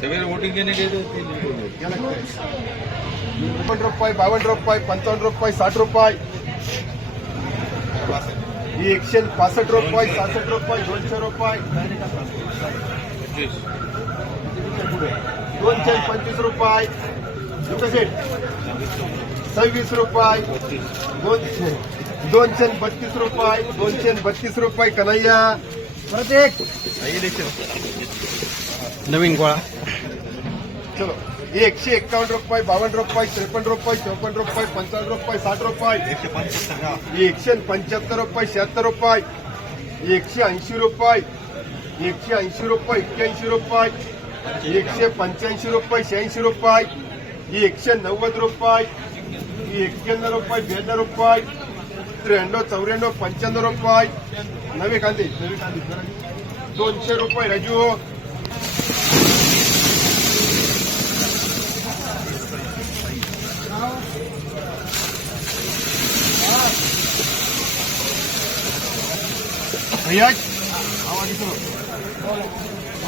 सवेरे वोटिंग देने गए थे 52 रुपये 55 रुपये 60 रुपये ही 165 रुपये 66 रुपये 200 रुपये 225 रुपये 26 रुपये 232 रुपये 232 रुपये कन्हैया परत एक नवीन गोळा चलो 151 रुपये 52 रुपये 53 रुपये 54 रुपये 55 रुपये 60 रुपये 175 रुपये 76 रुपये 180 रुपये 180 रुपये 81 रुपये 185 रुपये 86 रुपये 190 रुपये 91 रुपये 92 रुपये 93 94 95 रुपये नवे कांदे 200 रुपये राजू भैया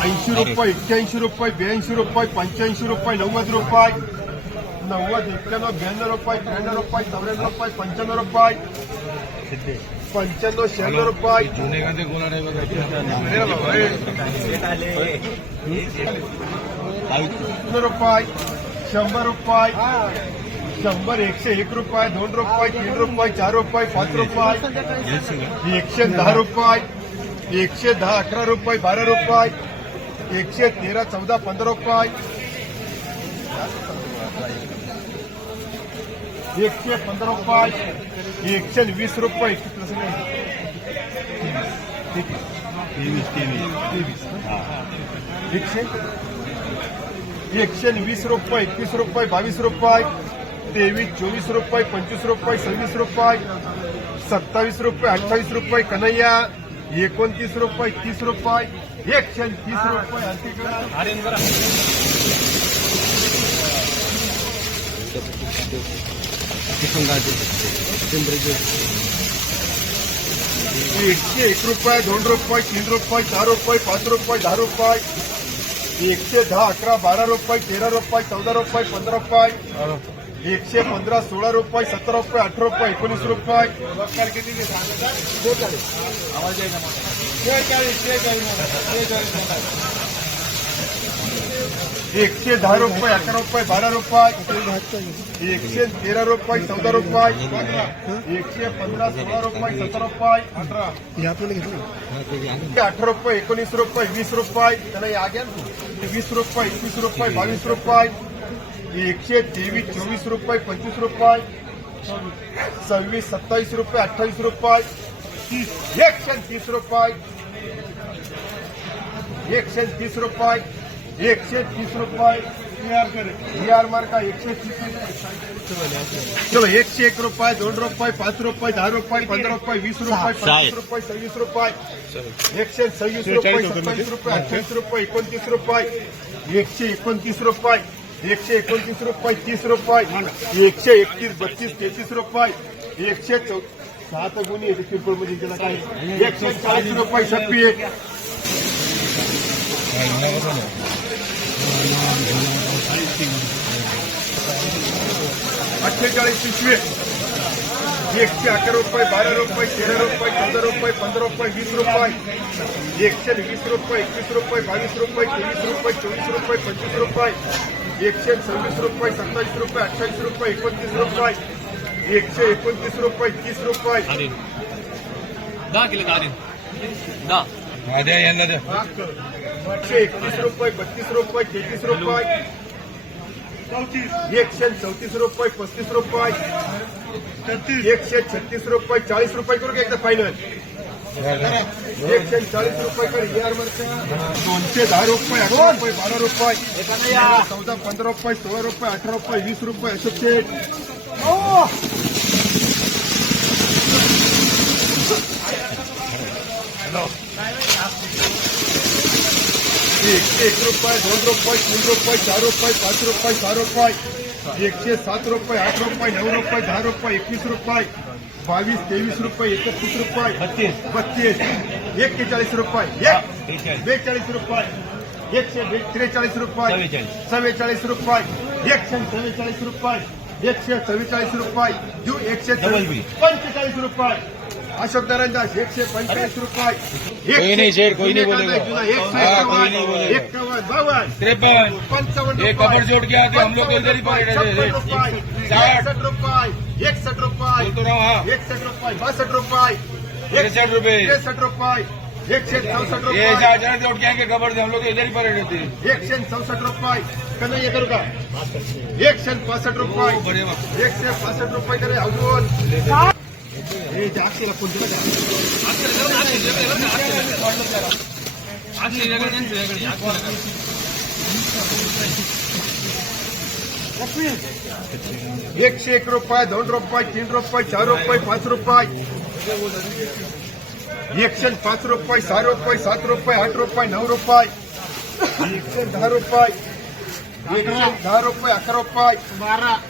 80 रुपये 81 रुपये 82 रुपये 85 रुपये 90 रुपये 90 91 92 रुपये 93 रुपये 94 रुपये 95 रुपये 95 96 रुपये जुने कांदे गोळा नाही बघा 100 रुपये 100 रुपये 100 101 रुपये 2 रुपये 3 रुपये 4 रुपये 5 रुपये 110 रुपये 110 11 रुपये 12 रुपये 113 14 15 रुपये 115 रुपये 120 रुपये 120 रुपये 21 रुपये 22 रुपये 23 24 रुपये 25 रुपये 26 रुपये 27 रुपये 28 रुपये कन्हैया 29 रुपये 30 रुपये 130 रुपये 101 रुपये 2 रुपये 3 रुपये 4 रुपये 5 रुपये 10 रुपये 110 11 12 रुपये 13 रुपये 14 रुपये 15 रुपये 115 16 रुपये 17 रुपये 18 रुपये 19 रुपये आवाज आहे ना 110 रुपये 11 रुपये 12 रुपये 113 रुपये 14 रुपये 115 16 रुपये 17 रुपये 18 रुपये 19 रुपये 20 रुपये त्याला आग्या 20 रुपये 21 रुपये 22 रुपये 123 24 रुपये 25 रुपये 26 27 रुपये 28 रुपये 130 रुपये 130 रुपये 130 रुपये बिहार मार्का 130 चलो 101 रुपये 2 रुपये 5 रुपये 10 रुपये 15 रुपये 20 रुपये 25 रुपये 26 रुपये 126 रुपये 27 रुपये 28 रुपये 29 रुपये 129 रुपये 129 रुपये 30 रुपये 131 32 33 रुपये 107 गुणी येते किरकोळ मध्ये त्याला काय 140 रुपये 26 48 पिशवे 111 रुपये 12 रुपये 13 रुपये 14 रुपये 15 रुपये 20 रुपये 120 रुपये 21 रुपये 22 रुपये 23 रुपये 24 रुपये 25 रुपये 126 रुपये 27 रुपये 28 रुपये 29 रुपये 129 रुपये 30 रुपये 10 किलो 10 यांना द्या 131 रुपये 32 रुपये 33 रुपये 134 रुपये 35 रुपये 136 रुपये 40 रुपये करू का एकदा फायनल 140 रुपये कर यार 210 रुपये 11 रुपये 12 रुपये 14 15 रुपये 16 रुपये 18 रुपये 20 रुपये अशोक शेठ 1 रुपये 2 रुपये 3 रुपये 4 रुपये 5 रुपये 6 रुपये 107 रुपये, 8 रुपये, 9 रुपये, 10 रुपये, 21 रुपये, 22, 23 रुपये, 31 रुपये, 32, 41 रुपये, 42 रुपये, 143 रुपये, 44 रुपये, 144 रुपये, 144 रुपये, 145 रुपये, अशोक दरंदाज 145 रुपये, कोई नहीं शेर, कोई नहीं बोलेगा। हाँ, कोई नहीं बोलेगा। 51, 52, 53, 55 ये कपड़ जोड़ के आते हम लोग को इधर ही पकड़े थे। 61 रुपये, 61 रुपये, 61 रुपये, बोल तो रहा हूँ, हाँ। 61 रुपये, 62 रुपये, 63 रुपये, 63 रुपये, 164 ये रुपये, जहाँ जोड़ के आएंगे खबर थे हम लोग इधर ही पकड़े थे। 164 रुपये, कन्हैया करू का 165 रुपये, ओ, बढे बा. 165 रुपये करे अजून हे जागतीला कोणतं का एकशे 1 रुपये, 2 रुपये, 3 रुपये, 4 रुपये, 5 रुपये, 105 रुपये, 6 रुपये, 7 रुपये, 8 रुपये, 9 रुपये, 110 रुपये, 110 रुपये, 11 रुपये,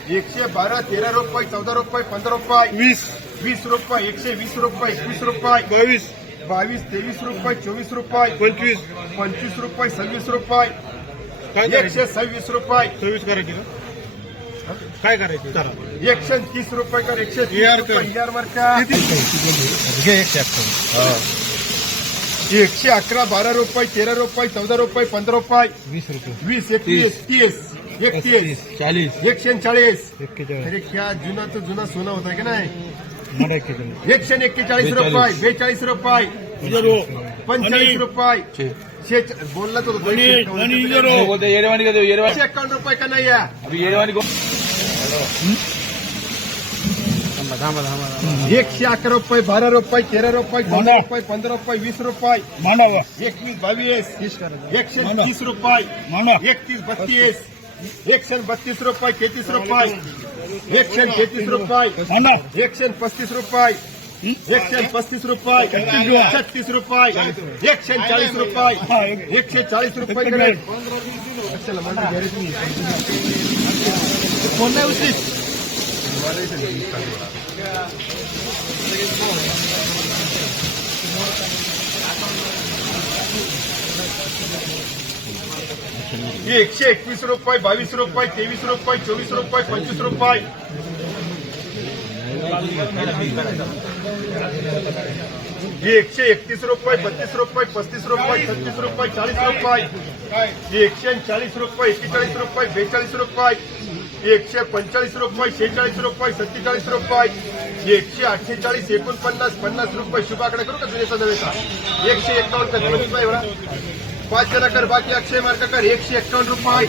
112, 13 रुपये, 14 रुपये, 15 रुपये, 20 रुपये, 120 रुपये, 21 रुपये, 22, 23 रुपये, 24 रुपये, 25 रुपये, 26 रुपये, 126 रुपये, 26 करायची का काय करायची करा 130 रुपये कर 130 रुपये ER वर का 111, 12 रुपये, 13 रुपये, 14 रुपये, 15 रुपये, 20 रुपये 20, 21, 30, 31, 40 140. 41 अरे क्या जुना तो जुना सोना होता की नाही मला 41 141 रुपये, 42 रुपये, 45 रुपये, बोलला तो बोलते येरवानी का दो येरवानी 51 रुपये का नाही या अभी येरवानी को 111 रुपये, 12 रुपये, 13 रुपये, 14 रुपये, 15 रुपये, 20 रुपये, मांडावा 21, 22, 130 रुपये, 31, 32, 132 रुपये, 33 रुपये, 133 रुपये, 135 रुपये, 135 रुपये, 36 रुपये, 140 रुपये, 140 रुपये कडे चला मला घरी तुम्ही फोन नाही उचलीत 121 रुपये, 22 रुपये, 23 रुपये, 24 रुपये, 25 रुपये, 131 रुपये, 32 रुपये, 35 रुपये, 36 रुपये, 40 रुपये, 140 रुपये, 41 रुपये, 42 रुपये, 145 रुपये, 46 रुपये, 47 रुपये, 148, 49, 50 रुपये. शुभाकडे करू का जुनेचा नवेचा 151 का जुनेचा एवढा 5 जण कर बाकी अक्षय मार्क कर 151 रुपये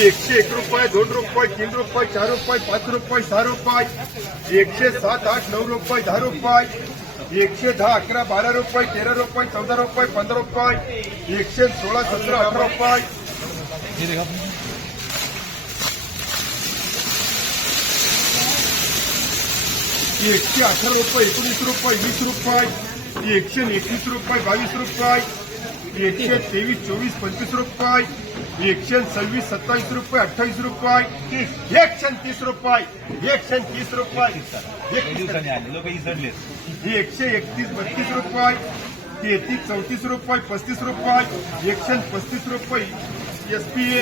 101 रुपये 2 रुपये 3 रुपये 4 रुपये 5 रुपये 6 रुपये 107, 8, 9 रुपये 10 रुपये 110, 11, 12 रुपये 13 रुपये 14 रुपये 15 रुपये 116, 17, 18 रुपये 118 रुपये 19 रुपये 20 रुपये 121 रुपये 22 रुपये 123, 24, 25 रुपये 126, 27 रुपये 28 रुपये 130 रुपये 130 रुपये 131, 32 रुपये 33, 34 रुपये 35 रुपये 135 रुपये SPA